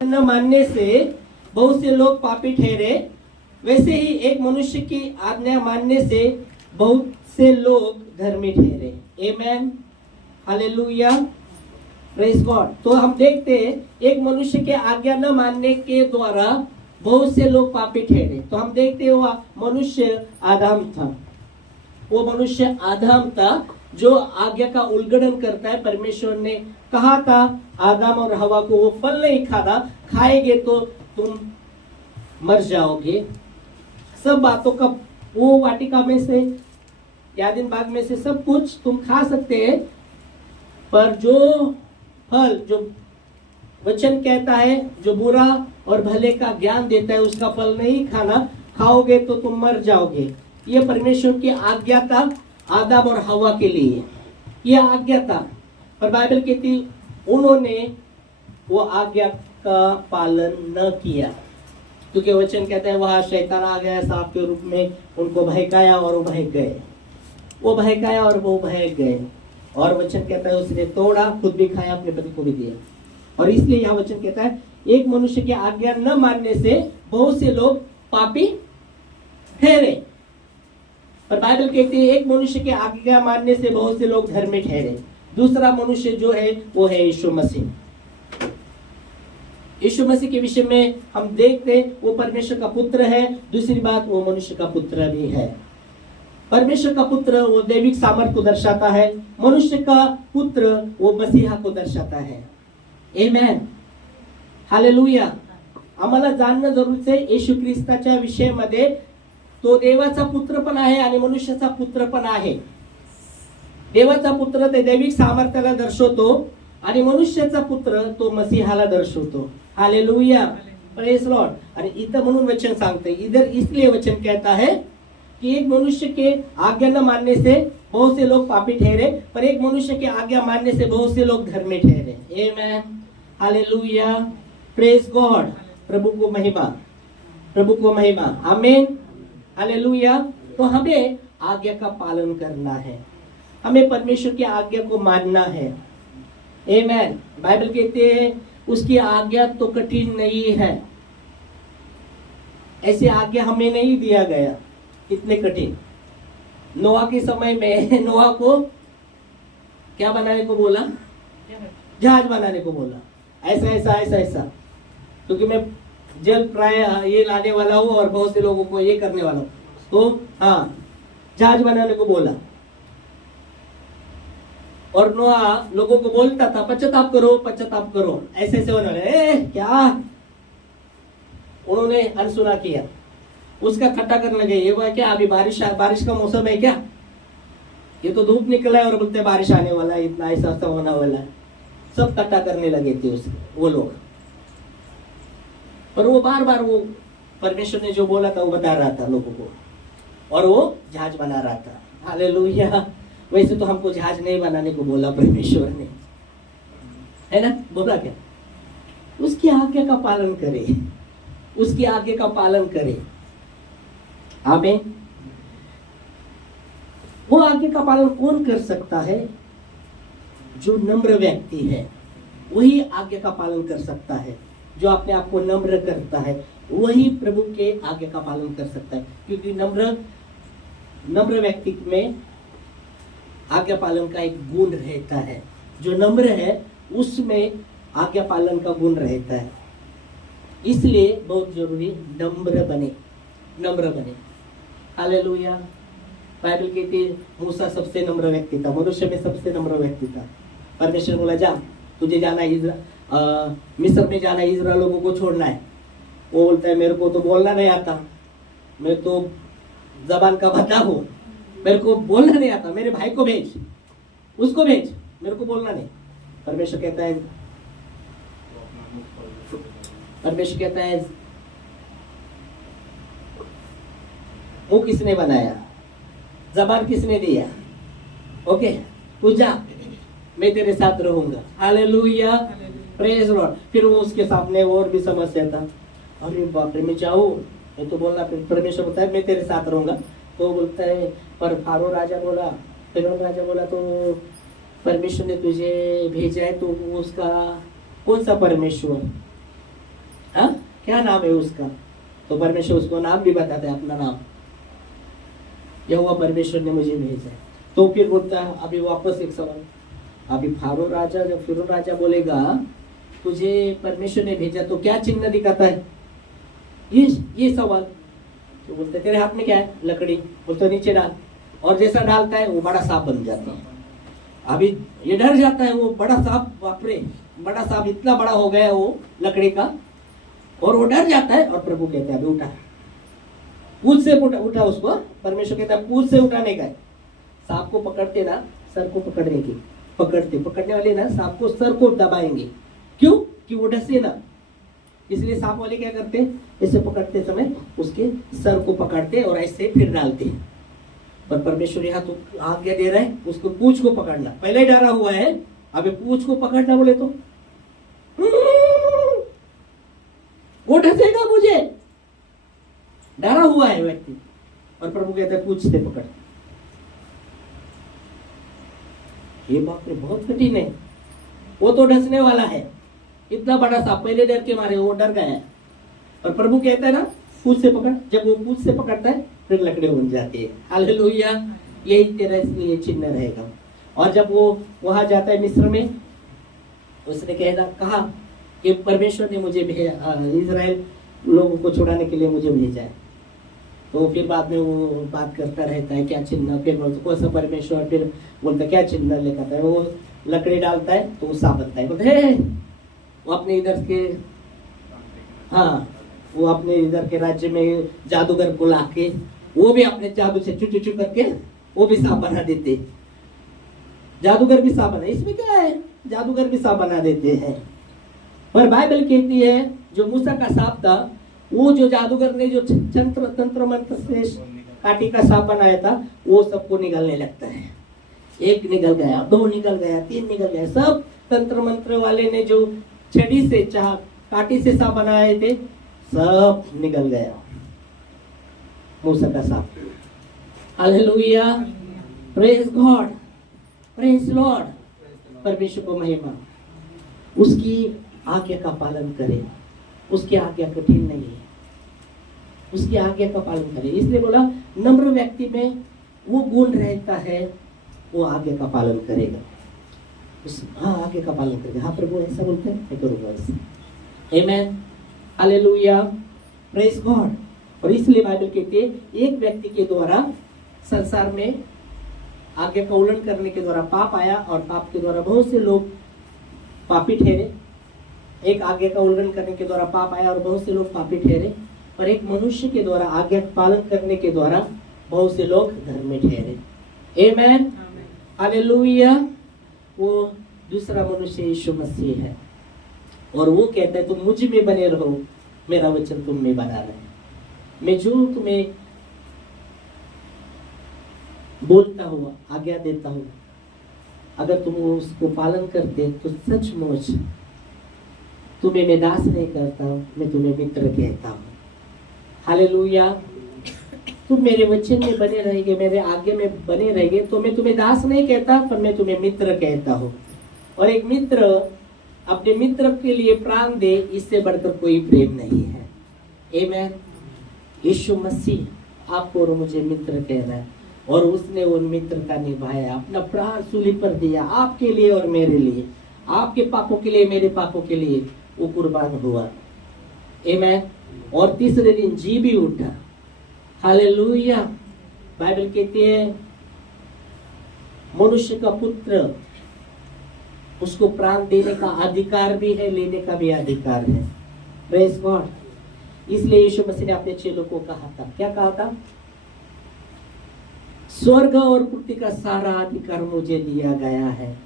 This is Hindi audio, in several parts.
न मानने से बहुत से लोग पापी ठहरे, वैसे ही एक मनुष्य की आज्ञा मानने से बहुत से लोग धर्मी ठहरे। आमेन, हालेलुया, प्रेज गॉड। तो हम देखते हैं एक मनुष्य के आज्ञा न मानने के द्वारा बहुत से लोग पापी ठहरे। तो हम देखते हैं वो मनुष्य आदम था, वो मनुष्य आदम था जो आज्ञा का उल्लंघन करता है। परमेश्वर ने कहा था आदम और हवा को वो फल नहीं खाना, खाएंगे तो तुम मर जाओगे। सब बातों का वो वाटिका में से यादिन बाग में से सब कुछ तुम खा सकते हैं, पर जो फल जो वचन कहता है जो बुरा और भले का ज्ञान देता है उसका फल नहीं खाना, खाओगे तो तुम मर जाओगे। ये परमेश्वर की आज्ञा था आदम और हवा के लिए, यह आज्ञा था। पर बाइबल कहती उन्होंने वो आज्ञा का पालन न किया, क्योंकि वचन कहता है वहां शैतान आ गया सांप के रूप में, उनको बहकाया और वो बहक गए। वो बहकाया और वो बहक गए। और वचन कहता है उसने तोड़ा, खुद भी खाया, अपने पति को भी दिया। और इसलिए यह वचन कहता है एक मनुष्य की आज्ञा न मानने से बहुत से लोग पापी ठहरे। पर बाइबल कहती है एक मनुष्य की आज्ञा मानने से बहुत से लोग धर्मी ठहरे। दूसरा मनुष्य जो है वो है यीशु मसीह। यीशु मसीह के विषय में हम देखते वो परमेश्वर का पुत्र है। दूसरी बात वो मनुष्य का पुत्र भी है। परमेश्वर का पुत्र वो दैविक सामर्थ को दर्शाता है, मनुष्य का पुत्र वो मसीहा को दर्शाता है। आमेन, हालेलुया। आम्हाला जाणणं जरूरीचं आहे येशू ख्रिस्ताच्या विषयामध्ये तो देवाचा पुत्र पण आहे आणि मनुष्याचा पुत्र पण आहे। देवाचा पुत्र ते दैविक सामर्थ्याला दर्शवतो आणि मनुष्याचा पुत्र तो मसीहाला दर्शवतो। Hallelujah, praise Lord. आणि इथं म्हणून वचन सांगते, इधर इसलिए वचन कहता है कि एक मनुष्य के आज्ञा न मानने से बहुत से लोग पापी ठहरे, पर एक मनुष्य की आज्ञा मानने से बहुत से लोग धर्मी ठहरे। आमेन, हालेलुया, प्रेज गॉड। प्रभु को महिमा, प्रभु को महिमा। आमीन, हालेलुया। तो हमें आज्ञा का पालन करना है, हमें परमेश्वर की आज्ञा को मानना है। आमीन। बाइबल कहते हैं उसकी आज्ञा तो कठिन नहीं है। ऐसी आज्ञा हमें नहीं दिया गया, इतने कठिन। नोआ के समय में नोआ को क्या बनाने को बोला? जहाज बनाने को बोला। ऐसा ऐसा ऐसा ऐसा, क्योंकि मैं जल प्राय ये लाने वाला हूँ और बहुत से लोगों को ये करने वाला हूँ। तो हाँ, जहाज बनाने को बोला। और नोआ लोगों को बोलता था पश्चाताप करो, पश्चाताप करो, ऐसे ऐसे होने वाले। क्या उन्होंने अनसुना किया, उसका खट्टा करने लगे। ये हुआ क्या, अभी बारिश का मौसम है क्या, ये तो धूप निकला है और बोलते बारिश आने वाला है, इतना ऐसा ऐसा होने वाला है। सब खट्टा करने लगे थे वो लोग। पर वो बार बार वो परमेश्वर ने जो बोला था वो बता रहा था लोगों को, और वो जहाज बना रहा था। हालेलुया। वैसे तो हमको जहाज नहीं बनाने को बोला परमेश्वर ने, है ना? बोला क्या? उसकी आज्ञा का पालन करे, उसकी आज्ञा का पालन करे। आमीन। वो आज्ञा का पालन कौन कर सकता है? जो नम्र व्यक्ति है वही आज्ञा का पालन कर सकता है। जो अपने आप को नम्र करता है वही प्रभु के आज्ञा का पालन कर सकता है, क्योंकि नम्र व्यक्ति में आज्ञा पालन का एक गुण रहता है। जो नम्र है उसमें आज्ञा पालन का गुण रहता है। इसलिए बहुत जरूरी नम्र बने, नम्र बने। हालेलुया। बाइबल कहती है मूसा सबसे नम्र व्यक्ति था, मनुष्य में सबसे नम्र व्यक्ति था। परमेश्वर बोला जा, तुझे जाना मिस्र में जाना, इजराइल लोगों को छोड़ना है। वो बोलता है मेरे को तो बोलना नहीं आता, मैं तो जबान का भद्दा हूँ, मेरे को बोलना नहीं आता, मेरे भाई को भेज, उसको भेज, मेरे को बोलना नहीं। परमेश्वर कहता है मुंह किसने बनाया, जबान किसने दिया? ओके, तू जा, मैं तेरे साथ रहूंगा। Hallelujah, praise Lord. फिर वो उसके सामने और भी समस्या था। अरे बाप रे, मैं जाऊं, मैं तो बोलना, परमेश्वर बोलता है मैं तेरे साथ रहूंगा। तो बोलता है पर फारो राजा बोला तो परमेश्वर ने तुझे भेजा है, तो उसका कौन सा परमेश्वर? क्या नाम है उसका? तो परमेश्वर उसको नाम भी बताता है, अपना नाम, यहोवा परमेश्वर ने मुझे भेजा है। तो फिर बोलता है, अभी वापस एक सवाल, अभी फारो राजा, जब फिरो राजा बोलेगा तुझे परमेश्वर ने भेजा तो क्या चिन्ह दिखाता है? ये सवाल। तो बोलते तेरे हाथ में क्या है? लकड़ी। बोलते नीचे डाल, और जैसा डालता है वो बड़ा सांप बन जाता है। अभी ये डर जाता है, वो बड़ा सांप, बाप रे, बड़ा सांप इतना बड़ा हो गया वो लकड़ी का, और वो डर जाता है। और प्रभु कहते हैं अभी उठा, पूछ से उठा उसको। परमेश्वर कहता है पूछ से उठाने का है। सांप को पकड़ते ना, सर को पकड़ने की, पकड़ने वाले ना सांप को सर को दबाएंगे। क्यों? कि वो डसे ना, इसलिए सांप वाले क्या करते हैं, ऐसे पकड़ते समय उसके सर को पकड़ते और ऐसे फिर डालते। पर परमेश्वर यहाँ तो आज्ञा दे रहा है उसको पूंछ को पकड़ना। पहले ही डरा हुआ है, अबे पूंछ को पकड़ना बोले तो वो डसेगा, मुझे डरा हुआ है व्यक्ति। और प्रभु कहते हैं पूंछ से पकड़। ये बाप रे बहुत कठिन है। वो तो डसने वाला है, इतना बड़ा सा, पहले डर के मारे वो डर गया। और प्रभु कहता है ना पूंछ से पकड़। जब वो पूंछ से पकड़ता है फिर लकड़ी बन जाती है। हालेलुया। यही तेरा इसलिए चिन्ह रहेगा। और जब वो वहां जाता है मिस्र में, उसने कहा कि परमेश्वर ने मुझे इजराइल लोगों को छुड़ाने के लिए मुझे भेजा है। तो फिर बाद में वो बात करता रहता है क्या चिन्ह, फिर बोलता कौन सा परमेश्वर, फिर बोलता क्या चिन्ह लेकर है। वो लकड़ी डालता है तो वो सांप बनता है। बोलते वो अपने इधर के, हाँ, वो अपने इधर के राज्य में जादूगर को लाके वो भी अपने जादू से चू चू चू करके वो भी सांप बना देते। जादूगर भी सांप बना, इसमें क्या है, जादूगर भी सांप बना देते हैं। पर बाइबल कहती है जो मूसा का सांप था, वो जो जादूगर ने जो तंत्र मंत्र से काटी का सांप बनाया था, वो सबको निगलने लगता है। एक निकल गया, दो निकल गया, तीन निकल गया, सब तंत्र मंत्र वाले ने जो छड़ी से काटी से सांप बनाए थे सब निकल गया, मूसा का सांप। Hallelujah, praise God, praise Lord. परमेश्वर को महिमा। उसकी आज्ञा का पालन करें, उसकी आज्ञा कठिन नहीं है, उसकी आज्ञा का पालन करें। इसलिए बोला नम्र व्यक्ति में वो गुण रहता है, वो आज्ञा का पालन करेगा। आज्ञा का पालन करेगा। हाँ प्रभु ऐसा बोलते हैं, मैं करूँगा ऐसा। आमेन, हालेलुया, प्रेज गॉड। और इसलिए बाइबल कहती है एक व्यक्ति के द्वारा संसार में आज्ञा का उल्लंघन करने के द्वारा पाप आया, और पाप के द्वारा बहुत से लोग पापी ठहरे। एक आज्ञा का उल्लंघन करने के द्वारा पाप आया और बहुत से लोग पापी ठहरे। और एक मनुष्य के द्वारा आज्ञा का पालन करने के द्वारा बहुत से लोग धर्मी ठहरे। आमेन, हालेलुया। वो दूसरा मनुष्य यीशु मसीह है, और वो कहता है तुम मुझ में बने रहो, मेरा वचन तुम में बना रहे। मैं जो तुम्हें बोलता हुआ आज्ञा देता हूँ, अगर तुम उसको पालन करते तो सचमुच तुम्हें मैं दास नहीं करता हूँ, मैं तुम्हें मित्र कहता हूँ। हालेलुया। तुम मेरे वचन में बने रहेंगे, मेरे आज्ञा में बने रहेंगे, तो मैं तुम्हें दास नहीं कहता, पर मैं तुम्हें मित्र कहता हूँ। और एक मित्र अपने मित्र के लिए प्राण दे, इससे बढ़कर कोई प्रेम नहीं है। आमेन। यीशु मसीह आपको और मुझे मित्र कह रहा है, और उसने वो मित्रता निभाया, अपना प्राण सूली पर दिया आपके लिए और मेरे लिए, आपके पापों के लिए, मेरे पापों के लिए वो कुर्बान हुआ। आमेन। और तीसरे दिन जी भी उठा। हालेलुया। बाइबल कहती है मनुष्य का पुत्र, उसको प्राण देने का अधिकार भी है, लेने का भी अधिकार है। Praise God. इसलिए यीशु मसीह ने अपने चेलों को कहा था, क्या कहा था? स्वर्ग और पृथ्वी का सारा अधिकार मुझे दिया गया है,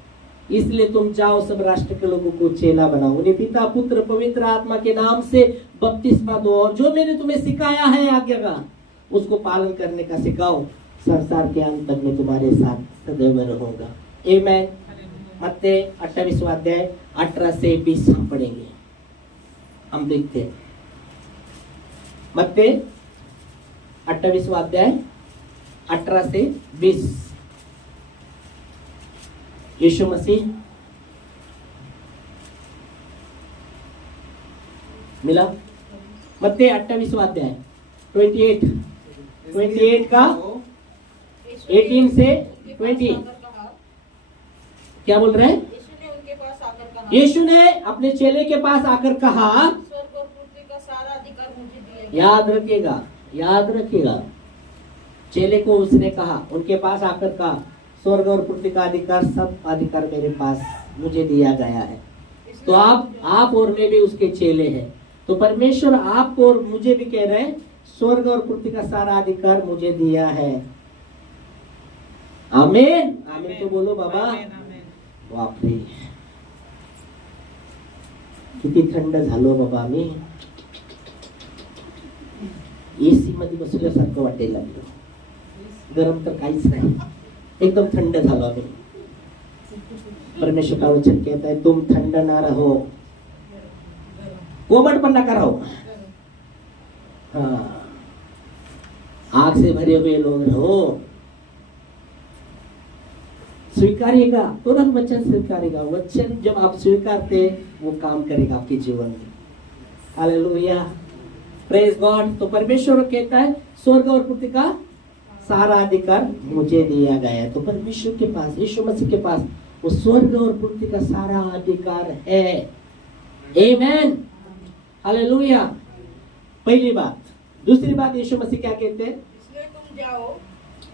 इसलिए तुम जाओ सब राष्ट्र के लोगों को चेला बनाओ, उन्हें पिता पुत्र पवित्र आत्मा के नाम से बपतिस्मा दो, और जो मैंने तुम्हें सिखाया है आज्ञा का, उसको पालन करने का सिखाओ। संसार के अंत तक मैं तुम्हारे साथ सदैव रहूंगा। आमेन। मत्ती 28वां अध्याय 18 से 20 हम पढ़ेंगे। हम देखते हैं मत्ती 28वां अध्याय 18 से 20। यीशु मसीह मिला, मत्ती 28 अध्याय 28 का 18 से 20 क्या बोल रहे हैं? यीशु ने अपने चेले के पास आकर कहा, स्वर्ग और पृथ्वी का सारा अधिकार मुझे दिया गया। याद रखिएगा। चेले को उसने कहा, उनके पास आकर कहा, स्वर्ग और पृथ्वी का अधिकार, सब अधिकार मेरे पास मुझे दिया गया है। तो आप और मैं भी उसके चेले हैं। तो परमेश्वर आपको और मुझे भी कह रहे हैं, स्वर्ग और पृथ्वी का सारा अधिकार मुझे दिया है। आमीन। आमीन तो बोलो बाबा। बाप रे, किती थंड झालो बाबा। मी एसी मध्ये बसल्यासारखं वाटायला लागलं। गरम तर काहीच नाही, एकदम थंड झालो आम्ही। परमेश्वर का वचन कहता है, तुम ठंड ना रहो, कोमट पण नका रहो। हाँ, आग से भरे हुए लोग रहो। स्वीकारिएगा, तुरंत वचन स्वीकारिएगा। वचन जब आप स्वीकारते, वो काम करेगा आपके जीवन में। Hallelujah, praise God. तो परमेश्वर कहता है, स्वर्ग और पृथ्वी का सारा अधिकार मुझे दिया गया है। तो परमेश्वर के पास, यीशु मसीह के पास वो स्वर्ग और पृथ्वी का सारा अधिकार है। आमेन, हालेलुया। पहली बात। दूसरी बात, यीशु मसीह क्या कहते हैं?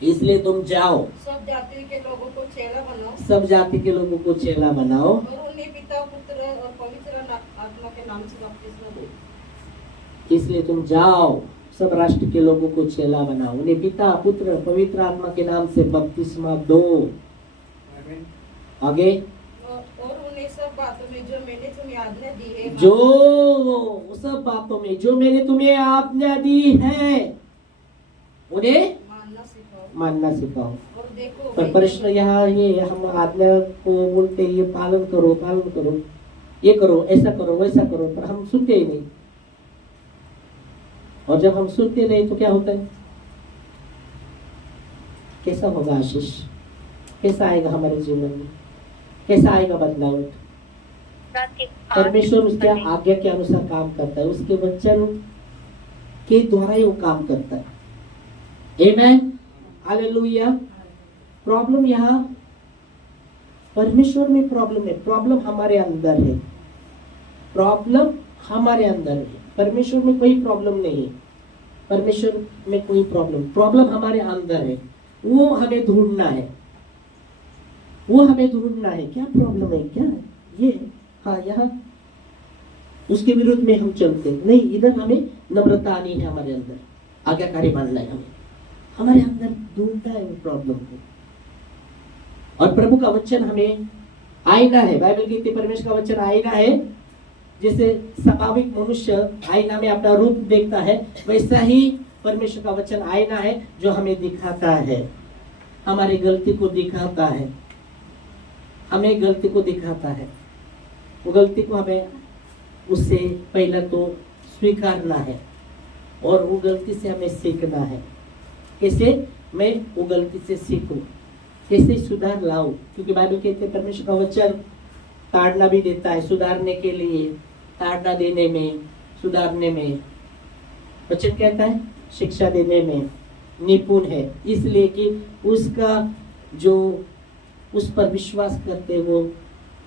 इसलिए तुम जाओ, सब जाति के लोगों को चेला बनाओ, सब जाति के लोगों को चेला बनाओ, और उन्हें पिता, पुत्र और पवित्र आत्मा के नाम से बपतिस्मा दो। इसलिए तुम जाओ, सब राष्ट्र के लोगों को चेला बनाओ, उन्हें पिता, पुत्र, पवित्र आत्मा के नाम से बपतिस्मा दो। आगे, और उन्हें सब बातों में जो मैंने तुम्हें आज्ञा दी है, सब बातों में जो मैंने तुम्हें आज्ञा दी है, उन्हें मानना सिखाओ। और देखो, पर प्रश्न यहाँ ये, हम आज्ञा को बोलते ये पालन करो, ये करो, ऐसा करो, वैसा करो, पर हम सुनते ही नहीं। और जब हम सुनते नहीं तो क्या होता है? कैसा होगा आशीष? कैसा आएगा हमारे जीवन में? कैसा आएगा बदलाव? परमेश्वर उसके आज्ञा के अनुसार काम करता है, उसके वचन के द्वारा ही वो काम करता है। आमेन, हालेलुया। प्रॉब्लम यहाँ परमेश्वर में प्रॉब्लम है, प्रॉब्लम हमारे अंदर है, प्रॉब्लम हमारे अंदर है। परमेश्वर में कोई प्रॉब्लम नहीं है, परमेश्वर में कोई प्रॉब्लम हमारे अंदर है। वो हमें ढूंढना है, क्या प्रॉब्लम है, क्या है ये? हाँ, यहाँ उसके विरुद्ध में हम चलते नहीं, इधर हमें नम्रता आनी है, हमारे अंदर आज्ञाकारी बनना है, हमारे अंदर ढूंढना है वो प्रॉब्लम को। और प्रभु का वचन हमें आईना है। बाइबल कहती है परमेश्वर का वचन आईना है। जैसे स्वाभाविक मनुष्य आईना में अपना रूप देखता है, वैसा ही परमेश्वर का वचन आईना है जो हमें दिखाता है, हमारी गलती को दिखाता है, हमें गलती को दिखाता है। वो गलती को हमें उससे पहले तो स्वीकारना है और वो गलती से हमें सीखना है। कैसे मैं वो गलती से सीखूं, कैसे सुधार लाऊं? क्योंकि बाइबल कहते हैं परमेश्वर का वचन ताड़ना भी देता है, सुधारने के लिए, ताड़ना देने में, सुधारने में। वचन कहता है शिक्षा देने में निपुण है, इसलिए कि उसका जो उस पर विश्वास करते वो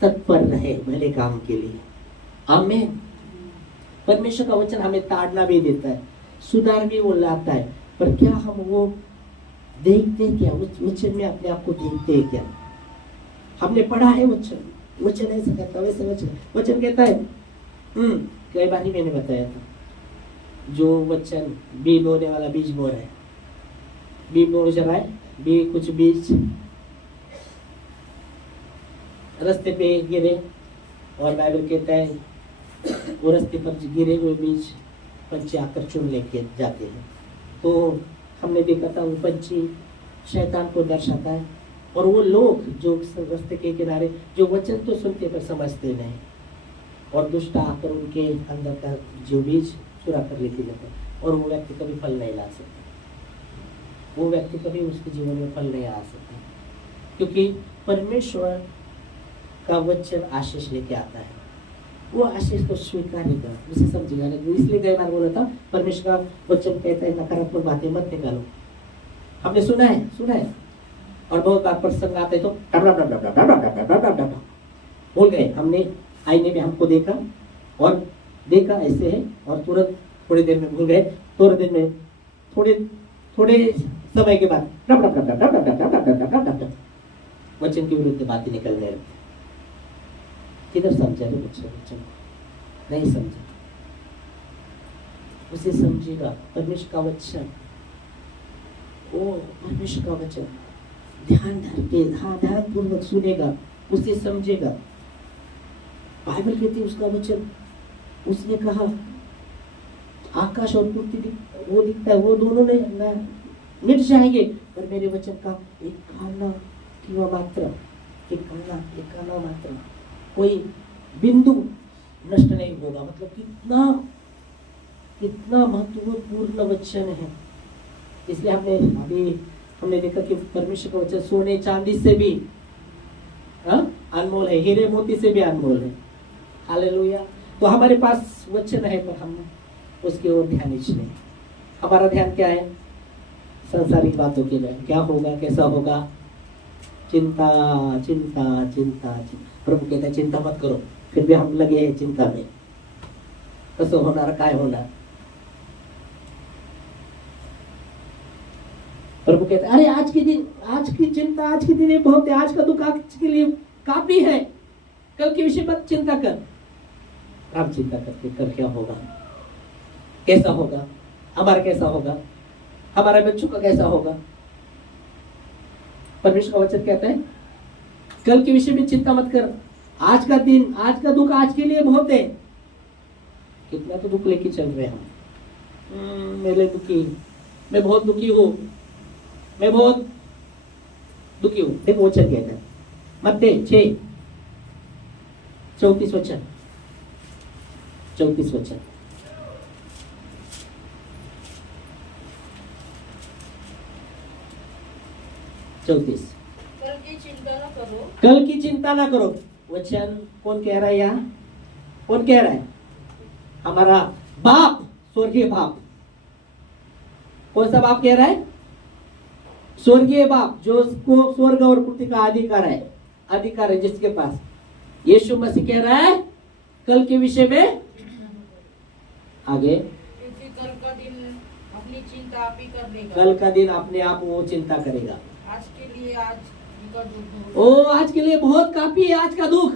तत्पर रहे भले काम के लिए। आमीन। परमेश्वर का वचन हमें ताड़ना भी देता है, सुधार भी वो लाता है, पर क्या हम वो देखते हैं? क्या उस वचन में अपने आप को देखते हैं? क्या हमने पढ़ा है वचन ऐसा कहता है, वैसे वचन कहता है। कई बार ही मैंने बताया था, जो वचन बी बोने वाला बीज बो रहा है, बी बोल रहा है, बी कुछ बीज रास्ते पे गिरे और बाइबल कहता है वो रास्ते पर गिरे हुए बीज पंछी आकर चुन लेके जाते हैं। तो हमने देखा था वो पंछी शैतान को दर्शाता है, और वो लोग जो रास्ते के किनारे जो वचन तो सुनते पर समझते नहीं, और दुष्ट आकर उनके अंदर का जो बीज चुरा कर लेके जाता है, और वो व्यक्ति कभी फल नहीं ला सकता, वो व्यक्ति कभी उसके जीवन में फल नहीं आ सकता, क्योंकि परमेश्वर का वचन आशीष लेके आता है। वो आशीष को स्वीकारेगा, उसे समझेगा नहीं। इसलिए कई बार बोला था परमेश्वर का वचन कहता है नकारात्मक बातें मत निकालो। हमने सुना है और बहुत बार प्रसंग आते तो बोल गए। हमने आईने में हमको देखा ऐसे है और तुरंत थोड़ी देर में भूल गए, थोड़े समय के बाद वचन के विरुद्ध बातें निकलने लगती। किधर समझा रे वचन नहीं समझा, उसे समझेगा परमेश्वर का वचन। ओ परमेश्वर का वचन ध्यान पूर्वक सुनेगा, उसे समझेगा। बाइबल कहती है उसका वचन, उसने कहा आकाश और पृथ्वी वो दिखता है, वो दोनों ने मिट जाएंगे पर मेरे वचन का एक काना मात्र कोई बिंदु नष्ट नहीं होगा। मतलब कितना महत्वपूर्ण वचन है। इसलिए हमने देखा कि परमेश्वर का वचन सोने चांदी से भी अनमोल है, हीरे मोती से भी अनमोल है। हालेलुया। तो हमारे पास वचन है पर हम उसकी ओर ध्यान नहीं। हमारा ध्यान क्या है? संसारिक बातों के लिए, क्या होगा, कैसा होगा, चिंता। प्रभु कहता है चिंता मत करो, फिर भी हम लगे हैं चिंता में, कसं होणार, काय होणार। प्रभु कहते अरे आज की चिंता आज के दिन बहुत है, आज का दुख आज के लिए काफी है, कल के विषय मत चिंता कर। आप चिंता करके कर क्या होगा, कैसा होगा, हमारा कैसा होगा, हमारा बच्चों का कैसा होगा। परमेश्वर का वचन कहता है कल के विषय में चिंता मत कर, आज का दिन आज का दुख आज के लिए बहुत है। कितना तो दुख लेके चल रहे हम, मैं बहुत दुखी हूँ। देखो वचन कहता है मत्ती 6:34 वचन, 34 वचन। कल की चिंता न करो। वचन कौन कह रहा है यहाँ? कौन कह रहा है? हमारा बाप, स्वर्गीय बाप। कौन सा बाप कह रहा है? स्वर्गीय बाप, जो स्वर्ग और पृथ्वी का अधिकार है जिसके पास। यीशु मसीह कह रहा है कल के विषय में आगे, क्योंकि कल का दिन अपनी चिंता आप ही कर लेगा। कल का दिन अपने आप वो चिंता करेगा। आज के लिए आज का दुख, आज के लिए बहुत काफी है। आज का दुख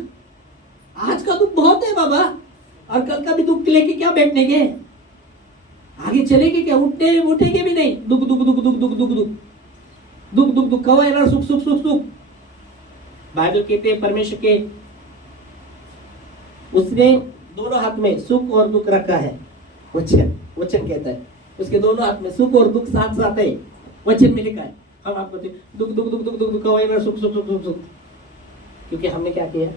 बहुत है बाबा, और कल का भी दुख लेके क्या बैठने के, आगे चलेंगे क्या, उठेंगे भी नहीं। दुख कवा येणार, सुख। बाइबल कहते हैं परमेश्वर के उसने दोनों हाथ में सुख और दुख रखा है। वचन कहता है उसके दोनों हाथ में सुख और दुख साथ साथ है, वचन में लिखा है। हम आपको दुख कवा येणार, सुख। क्योंकि हमने क्या किया,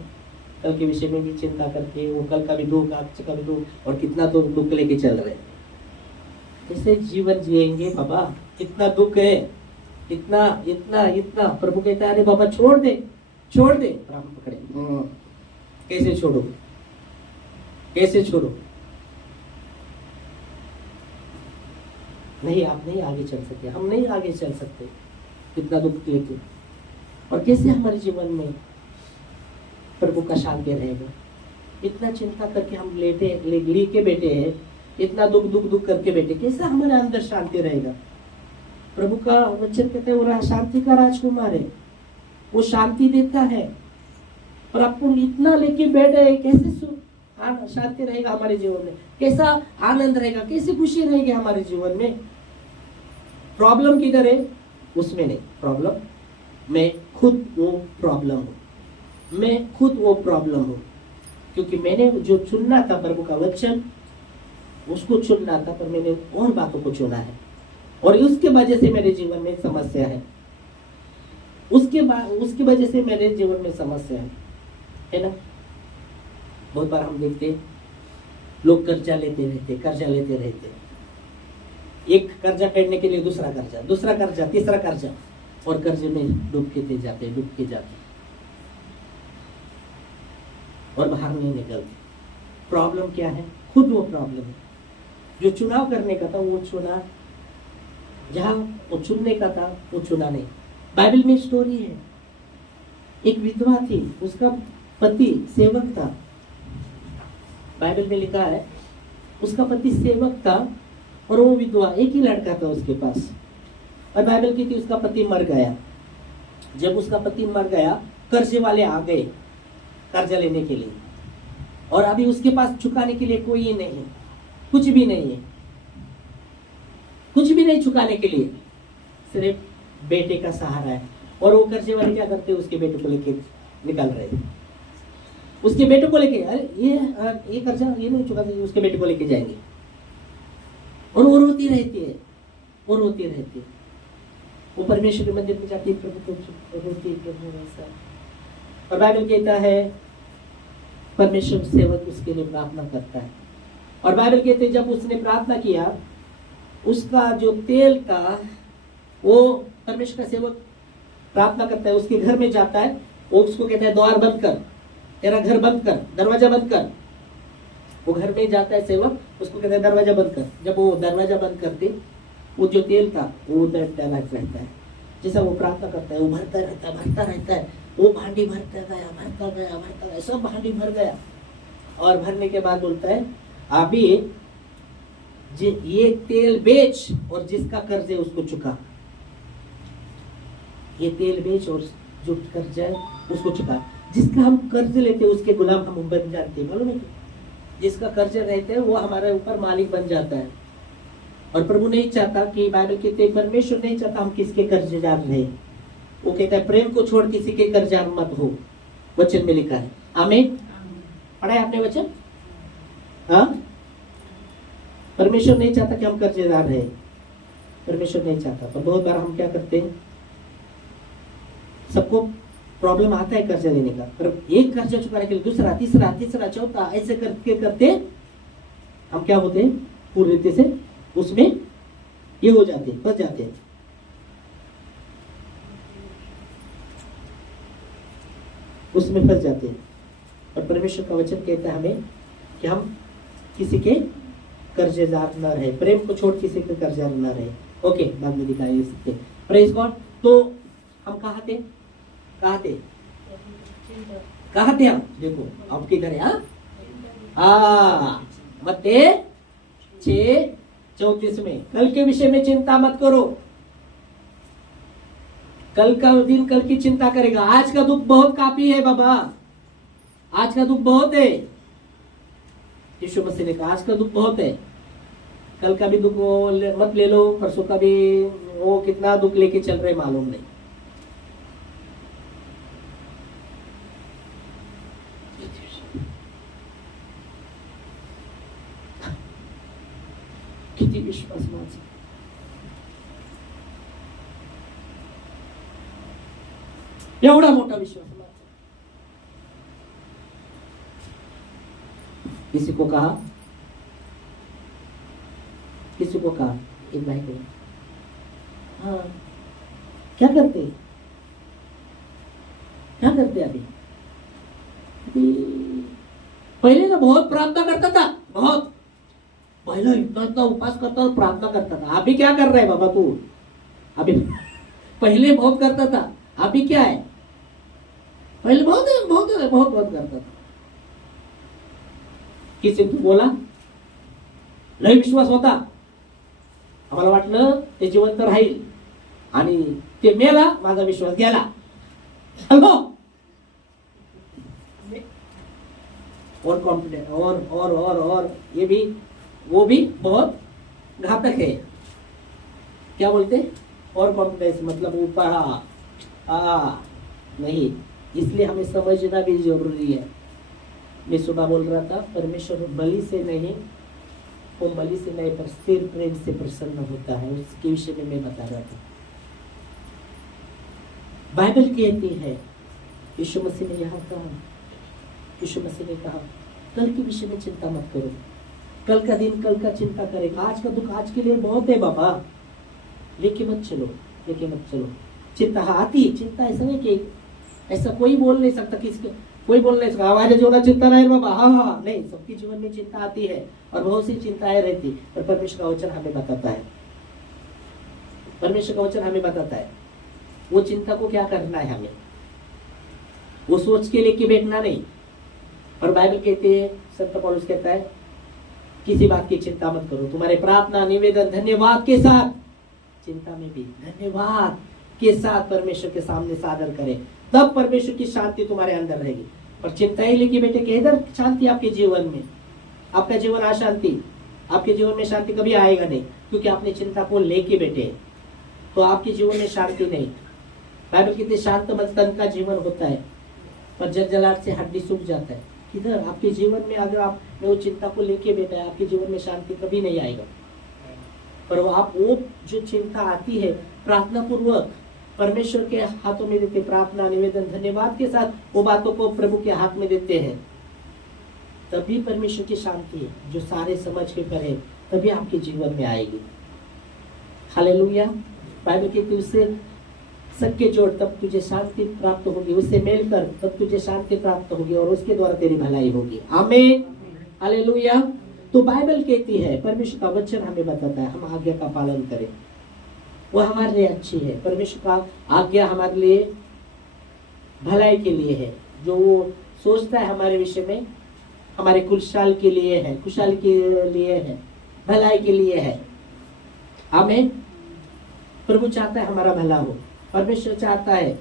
कल के विषय में भी चिंता करके वो कल का भी दुख आज का भी दुख, और कितना तो दुख लेके चल रहे। कैसे जीवन जिएंगे बाबा? इतना दुख है, इतना। प्रभु कहता है अरे बाबा छोड़ दे। हम पकड़े, कैसे छोड़ो? नहीं, आप नहीं आगे चल सकते, हम नहीं आगे चल सकते इतना दुख लेके। और कैसे हमारे जीवन में प्रभु का शांति रहेगा? इतना चिंता करके हम लेके बैठे हैं, इतना दुख करके बैठे, कैसा हमारे अंदर शांति रहेगा? प्रभु का वचन कहते हैं वो शांति का राजकुमार है, वो शांति देता है। और अपन इतना लेके बैठे, कैसे शांति रहेगा हमारे जीवन में? कैसा आनंद रहेगा, कैसे खुशी रहेगी हमारे जीवन में? प्रॉब्लम किधर है? उसमें नहीं, प्रॉब्लम मैं खुद वो प्रॉब्लम हूँ। क्योंकि मैंने जो चुनना था प्रभु का वचन, उसको चुनना था, पर मैंने और बातों को चुना है, और उसके वजह से मेरे जीवन में समस्या है। उसकी वजह से मेरे जीवन में समस्या है ना? बहुत बार हम देखते हैं लोग कर्जा लेते रहते, एक कर्जा करने के लिए दूसरा कर्जा, तीसरा कर्जा, और कर्जे में डूबते जाते और बाहर नहीं निकलते। प्रॉब्लम क्या है? खुद वो प्रॉब्लम है। जो चुनाव करने का था वो चुना, जहां वो चुनने का था वो चुना नहीं। बाइबल में स्टोरी है, एक विधवा थी, उसका पति सेवक था। बाइबल में लिखा है उसका पति सेवक था और वो विधवा, एक ही लड़का था उसके पास। और बाइबल की थी उसका पति मर गया। जब उसका पति मर गया, कर्जे वाले आ गए कर्जा लेने के लिए, और अभी उसके पास चुकाने के लिए कोई नहीं, कुछ भी नहीं है, कुछ भी नहीं चुकाने के लिए, सिर्फ बेटे का सहारा है। और वो कर्जे वाले क्या करते, उसके बेटे को लेके निकल रहे, उसके बेटे को लेके, अरे ये कर्जा ये नहीं चुका, उसके बेटे को लेके जाएंगे। और वो रोती रहती है, वो रोती रहती है। वो परमेश्वर के मंदिर में जाती है, प्रभु को रोती है, प्रभु ऐसा। और बाइबल कहता है परमेश्वर सेवक उसके लिए प्रार्थना करता है। और बाइबल कहते हैं जब उसने प्रार्थना किया, उसका जो तेल था, वो परमेश्वर का सेवक प्रार्थना करता है, उसके घर में जाता है, वो उसको कहता है द्वार बंद कर, तेरा घर बंद कर, दरवाजा बंद कर। वो घर में जाता है सेवक, उसको कहता है दरवाजा बंद कर। जब वो दरवाजा बंद करते, वो जो तेल था वो उधर डाला रहता है। जैसा वो प्रार्थना करता है, वो भरता रहता है, भरता रहता है। वो भांडी भरता गया, भरता गया, भरता गया, सब भांडी भर गया। और भरने के बाद बोलता है अभी ये तेल बेच और जिसका कर्ज है उसको चुका। ये तेल बेच और जो कर्ज है उसको चुका। जिसका हम कर्ज लेते हैं उसके गुलाम हम बन जाते हैं, मालूम है? जिसका कर्ज रहते हैं वो हमारे ऊपर मालिक बन जाता है। और प्रभु नहीं चाहता कि, बाइबल कहते हैं परमेश्वर नहीं चाहता हम किसके कर्जदार रहे। वो कहता है प्रेम को छोड़ किसी के कर्जदार मत हो, वचन में लिखा है। आमीन। पढ़ा है आपने वचन? हाँ, परमेश्वर नहीं चाहता कि हम कर्जदार रहे, परमेश्वर नहीं चाहता। तो बहुत बार हम क्या करते हैं, सबको प्रॉब्लम आता है कर्जा लेने का, पर एक कर्जा चुकाने के लिए दूसरा, तीसरा, तीसरा, चौथा, ऐसे करते करते हम क्या होते हैं, पूरी रीति से उसमें ये हो जाते हैं, फंस जाते हैं। उसमें फंस जाते हैं। और परमेश्वर का वचन कहता है हमें कि हम किसी के कर्जेदार न रहे, प्रेम को छोड़ किसी के कर्जेदार न रहे। ओके, बाद में दिखाई सकते। Praise God. तो हम कहाँ थे, कहाँ थे, कहाँ थे हम? देखो आपके घर है। मत्ते 6:34 में, कल के विषय में चिंता मत करो, कल का दिन कल की चिंता करेगा। आज का दुख बहुत काफी है बाबा, आज का दुख बहुत है। यीशु मसीह ने कहा आज का दुख बहुत है, कल का भी दुख मत ले लो, परसों का भी वो कितना दुख लेके चल रहे मालूम नहीं। किती विश्वास माझा, एवढा मोठा विश्वास माझा। किसी को कहा, किसी को कहा, एक भाई को, हाँ क्या करते, क्या करते अभी? पहले ना बहुत प्रार्थना करता था, बहुत पहले इतना उपास करता था, प्रार्थना करता था। अभी क्या कर रहा है बाबा तू? अभी पहले बहुत करता था, अभी क्या है? पहले बहुत बहुत बहुत बहुत करता था। किसी तू बोला लय विश्वास होता, आम्हाला वाटलं ते जिवंत राहील आणि ते मेला, माझा विश्वास गेला। हॅलो, और कॉन्फिडेंट और ये भी वो भी बहुत घातक है। क्या बोलते? और कॉन्फिडेंस मतलब ऊपर नहीं, इसलिए हमें समझना भी जरूरी है। मैं सुबह बोल रहा था परमेश्वर बलि से नहीं, वो बलि से नहीं पर स्थिर प्रेम से प्रसन्न होता है, उसके विषय में मैं बता रहा था। बाइबल कहती है, यीशु मसीह ने यहाँ कहा, यीशु मसीह ने कहा कल के विषय में चिंता मत करो, कल का दिन कल का चिंता करेगा। आज का दुख आज के लिए बहुत है बाबा, लेके मत चलो, लेके मत चलो। चिंता आती है, चिंता ऐसा नहीं कि ऐसा कोई बोल नहीं सकता कि कोई बोल नहीं सकता हमारे जीवन में चिंता नहीं बाबा, हाँ नहीं, सबके जीवन में चिंता आती है और बहुत सी चिंताएं रहती, पर परमेश्वर का वचन हमें बताता है, परमेश्वर का वचन हमें बताता है वो चिंता को क्या करना है हमें, वो सोच के लेके बैठना नहीं। और बाइबल कहते हैं, संत पौलुस कहता है किसी बात की चिंता मत करो, तुम्हारे प्रार्थना निवेदन धन्यवाद के साथ, चिंता में भी धन्यवाद के साथ परमेश्वर के सामने सादर करें, तब परमेश्वर की शांति तुम्हारे अंदर रहेगी। पर चिंता ही लेके बैठे कि इधर शांति आपके जीवन में, आपका जीवन अशांति, आपके जीवन में शांति कभी आएगा नहीं, क्योंकि आपने चिंता को लेके बैठे तो आपके जीवन में शांति नहीं। बाइबल कहते शांत मन तन का जीवन होता है, पर जलजलाहट से हड्डी सूख जाता है। किधर आपके जीवन में अगर आप वो चिंता को लेके बैठे हैं, आपके जीवन में शांति कभी नहीं आएगा। पर वो जो चिंता आती है प्रार्थना पूर्वक परमेश्वर के हाथों में देते, प्रार्थना निवेदन धन्यवाद के साथ वो बातों को प्रभु के हाथ में देते हैं, तभी परमेश्वर की शांति जो सारे समझ के करे तभी आपके जीवन में आएगी। हालेलुया। बाइबल कहती उससे सबके जोड़ तब तुझे शांति प्राप्त होगी, उससे मेल कर तब तुझे शांति प्राप्त होगी और उसके द्वारा तेरी भलाई होगी। आमीन। हालेलुया। तो बाइबल कहती है, परमेश्वर का वचन हमें बताता है हम आज्ञा का पालन करें, वो हमारे लिए अच्छी है। परमेश्वर का आज्ञा हमारे लिए भलाई के लिए है, जो वो सोचता है हमारे विषय में हमारे खुशहाल के लिए है, खुशहाल के लिए है, भलाई के लिए है। आमीन। प्रभु चाहता है हमारा भला हो, परमेश्वर चाहता है,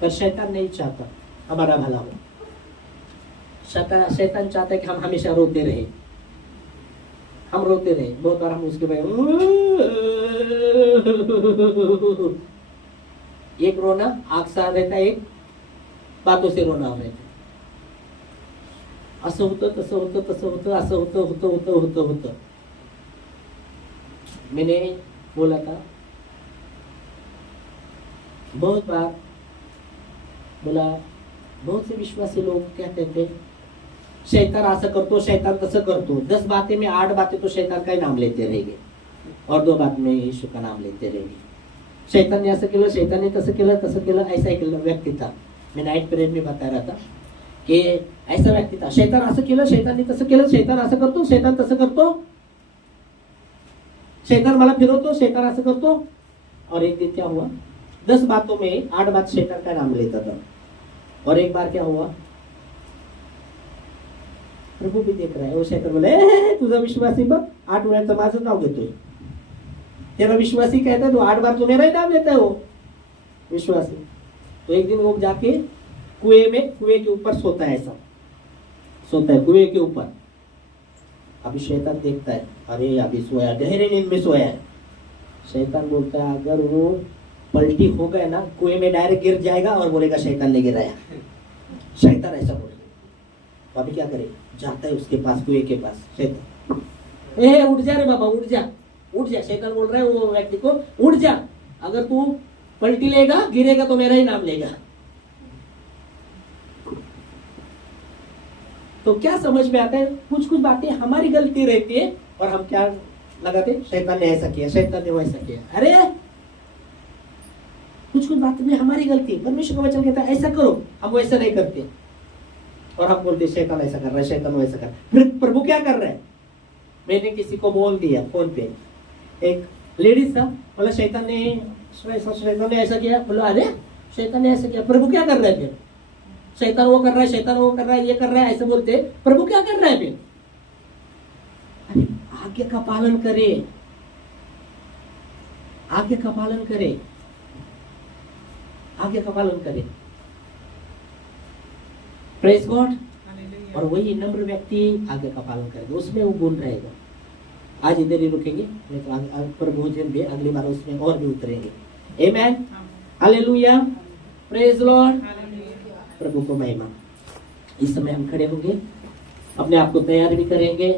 पर शैतान नहीं चाहता हमारा भला हो। शैतान चाहता है कि हम हमेशा रोते रहे, हम रोते रहे। बहुत बार हम उसके बाद एक रोना आग सा रहता है, एक बातों से रोना रहता है। असं होतं तसं होतं तसं होतं असं होतं होतं होतं होतं होतं। मैंने बोला था बहुत बार, बोला बहुत से विश्वासी लोग क्या कहते हैं, शैतान असं करतो शैतान तसं करतो, 10 बातें में 8 बातें तो शैतान का ही नाम लेते रहेंगे और 2 बात में यीशु का नाम लेते रहेंगे। शैतान ने ऐसा केलं, शैतान ने तसं केलं, ऐसा एक व्यक्ति था। मैं नाइट पीरियड में बता रहा था कि ऐसा व्यक्ति था, शैतान असं केलं, शैतान ने तसं केलं, शैतान असं करतो, शैतान तसं करतो, शैतान मला फिरवतो, शैतान असं करतो। और एक दिन क्या हुआ, 10 बातों में 8 बात शैतान का नाम लेता था। और एक बार क्या हुआ, प्रभु भी देख रहा है, वो शैतान बोले तुझा विश्वासी बघ 8 वेळा तर माझं नाव घेतोय, तेरा विश्वासी कहता है तो 8 बार तो मेरा ही नाम लेता है वो विश्वासी। तो एक दिन वो जाके कुएं के ऊपर सोता है, ऐसा सोता है कुएं के ऊपर। अभी शैतान देखता है, अरे अभी सोया, गहरे नींद में सोया है। शैतान बोलता है अगर वो पलटी हो गए ना, कुएं में डायरेक्ट गिर जाएगा और बोलेगा शैतान ने गिराया। शैतान ऐसा बोलेगा। तो अभी क्या करे, जाता है उसके पास, कुएं के पास। शैतान उठ जा रे बाबा, उठ जा उठ जा। शैतान बोल रहा है वो व्यक्ति को, उठ जा, अगर तू पलटी लेगा गिरेगा तो मेरा ही नाम लेगा। तो क्या समझ में आता है, कुछ कुछ बातें हमारी गलती रहती है और हम क्या लगाते, शैतान ने ऐसा किया, शैतान ने वैसा किया। अरे कुछ कुछ बातें में हमारी गलती, परमेश्वर का वचन कहता है ऐसा करो, हम वैसा नहीं करते और हम बोलते शैतान ऐसा कर रहा है, शैतान वैसा कर रहा है। फिर प्रभु क्या कर रहा है, मैंने किसी को बोल दिया फोन पे, एक लेडीज था, बोला शैतान ने ऐसा किया। बोला अरे शैतान ने ऐसा किया, प्रभु क्या कर रहा है, फिर शैतान वो कर रहा है, शैतान वो कर रहा है, ये कर रहा है, ऐसे बोलते प्रभु क्या कर रहा है फिर। अरे आज्ञा का पालन करे, आज्ञा का पालन करे, आज्ञा का पालन करे। Praise God. और वही नम्र व्यक्ति आज्ञा का पालन करेगा, उसमें वो गुण रहेगा। आज इधर ही रुकेंगे, नहीं तो प्रभोजन भी अगली बार उसमें और भी उतरेंगे। आमेन। हालेलुया। Praise Lord. प्रभु को महिमा। इस समय हम खड़े होंगे, अपने आप को तैयार भी करेंगे।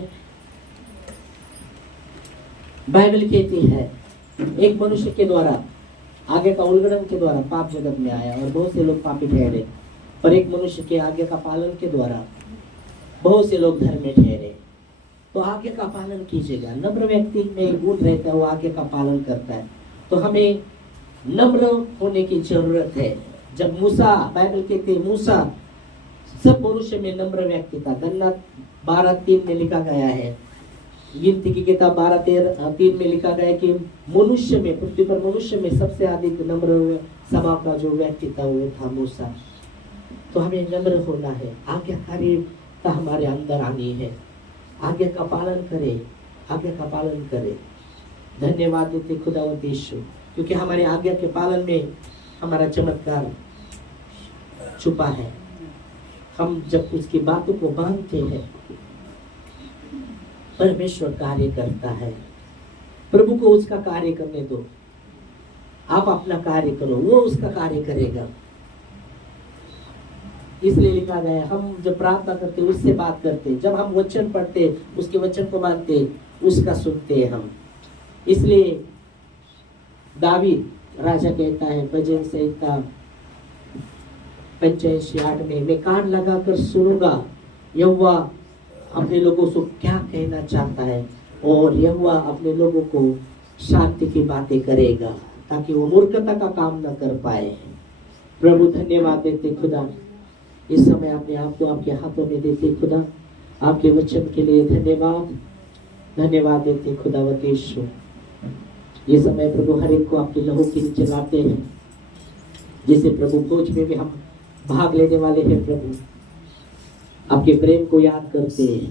बाइबल कहती है एक मनुष्य के द्वारा, आगे का उल्लंघन के द्वारा पाप जगत में आया और बहुत से लोग पापी ठहरे, पर एक मनुष्य के आज्ञा का पालन के द्वारा बहुत से लोग धर्मी ठहरे। तो आज्ञा का पालन कीजिएगा। नम्र व्यक्ति में गुण रहता है, वो आज्ञा का पालन करता है। तो हमें नम्र होने की जरूरत है। जब मूसा, बाइबल कहते हैं मूसा सब मनुष्य में नम्र व्यक्ति था। गन्ना 12:3 में लिखा गया है, गिनती की किताब 12:3 में लिखा गया है कि मनुष्य में, पृथ्वी पर मनुष्य में सबसे अधिक नम्र स्वभाव का जो व्यक्ति था वो था मूसा। तो हमें नम्र होना है, आज्ञाकारिता हमारे अंदर आनी है, आज्ञा का पालन करें, आज्ञा का पालन करें। धन्यवाद देते खुदावंद यीशु, क्योंकि हमारे आज्ञा के पालन में हमारा चमत्कार छुपा है। हम जब उसकी बातों को मानते हैं, परमेश्वर कार्य करता है। प्रभु को उसका कार्य करने दो, आप अपना कार्य करो, वो उसका कार्य करेगा। इसलिए लिखा गया, हम जब प्रार्थना करते उससे बात करते, जब हम वचन पढ़ते उसके वचन को मानते, उसका सुनते हम। इसलिए दावीद राजा कहता है भजन संहिता 85:8 में, मैं कान लगाकर सुनूंगा यहोवा अपने लोगों को क्या कहना चाहता है, और यहोवा अपने लोगों को शांति की बातें करेगा ताकि वो मूर्खता का काम न कर पाए। प्रभु धन्यवाद देते खुदा, इस समय अपने आप को आपके हाथों में देते खुदा, आपके वचन के लिए धन्यवाद, धन्यवाद देते खुदावंद यीशु। ये समय प्रभु हर एक को आपके लहू के नीचे लाते हैं, जिसे प्रभु भोज में भी हम भाग लेने वाले हैं। प्रभु आपके प्रेम को याद करते हैं,